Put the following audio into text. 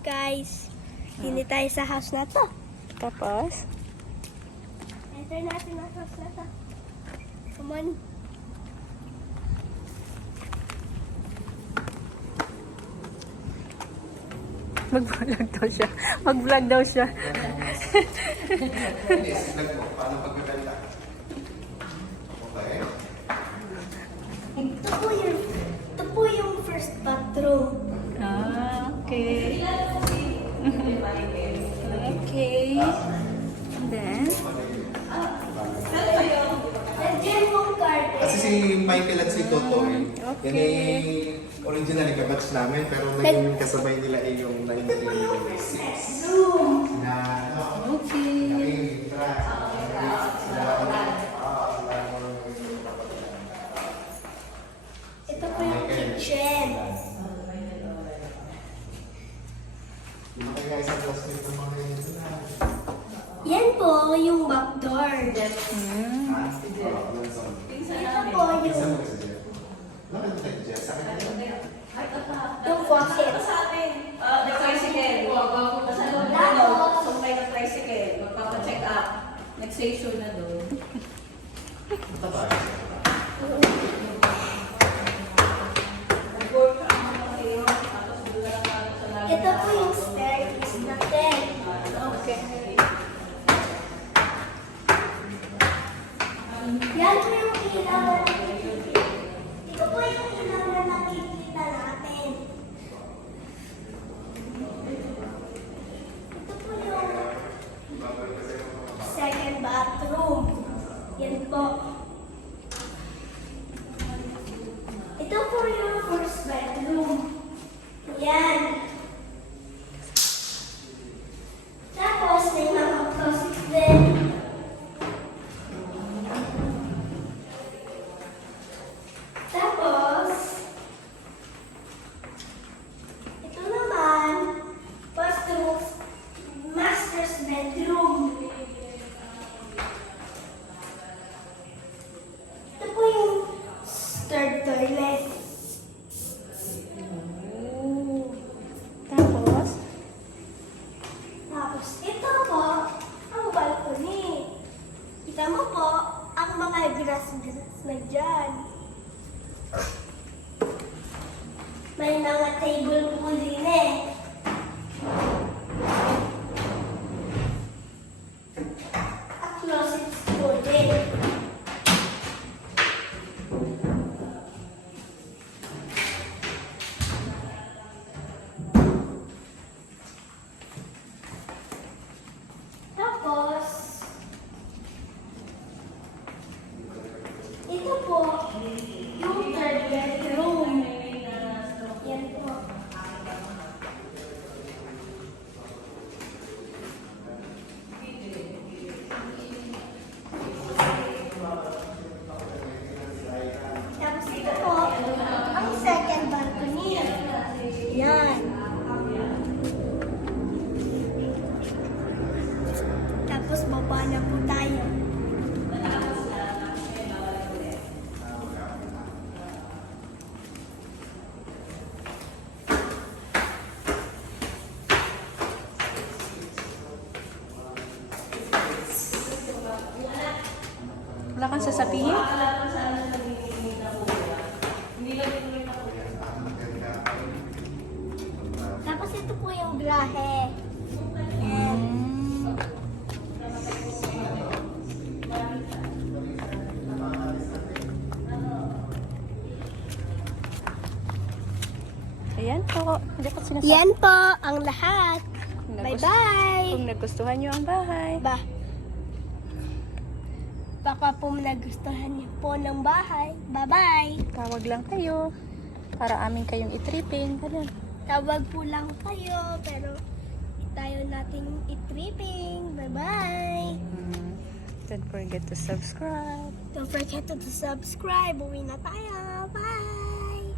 guys. Dini tayo sa house na to. Tapos, Enter natin ang house na to. Come on. mag-vlog daw siya. Mag-vlog daw siya. Paano pagbibenta? Okay. Ito po yung first bathroom. Okay. Okay. And then, Nandiyan yung garden. Kasi si Michael at si Totoy, Okay. yan ay originally kabatch namin, pero naging kasabay nila ay yung 1996. Room. Na, okay. Ito po yung kitchen. Yung kaya isang plastic ng mga yun na. Yan po yung back door. Hmm. Ito po yung Bakit tayo dyan? Sa akin yung faucet. Nag-station na doon. Ito po yung staircase natin. Okay. Yan po yung ilaw na nakikita. Ito po yung ilaw na nakikita natin. Ito po yung second bathroom. Yan po. Ito po yung first bedroom. Yan. Tapos may mga closet din. Tapos, ito naman, master's bedroom. Ito po yung third toilet. Tapos, Tapos, ito po, ang balcony. Kita mo po, ang mga grass-grass na dyan. May mga table po din eh. At closets po din. Tapos, ito po, yung third bedroom. Yan po. Tapos ito po, ang second balcony. Yan. Tapos baba na po tayo. wala kang sasabihin? Tapos ito po yung grahe. Yan. Hmm. Ayan po. Hindi ko sinasabi. Yan po ang lahat. Kung Bye-bye! Kung nagustuhan nyo ang bahay. Baka po nagustuhan niyo po ng bahay. Bye-bye! Tawag lang kayo para amin kayong itripping. Ganun. Tawag po lang kayo, pero tayo natin i-tripping. Bye-bye! Don't forget to subscribe. Don't forget to subscribe. Uwi na tayo. Bye!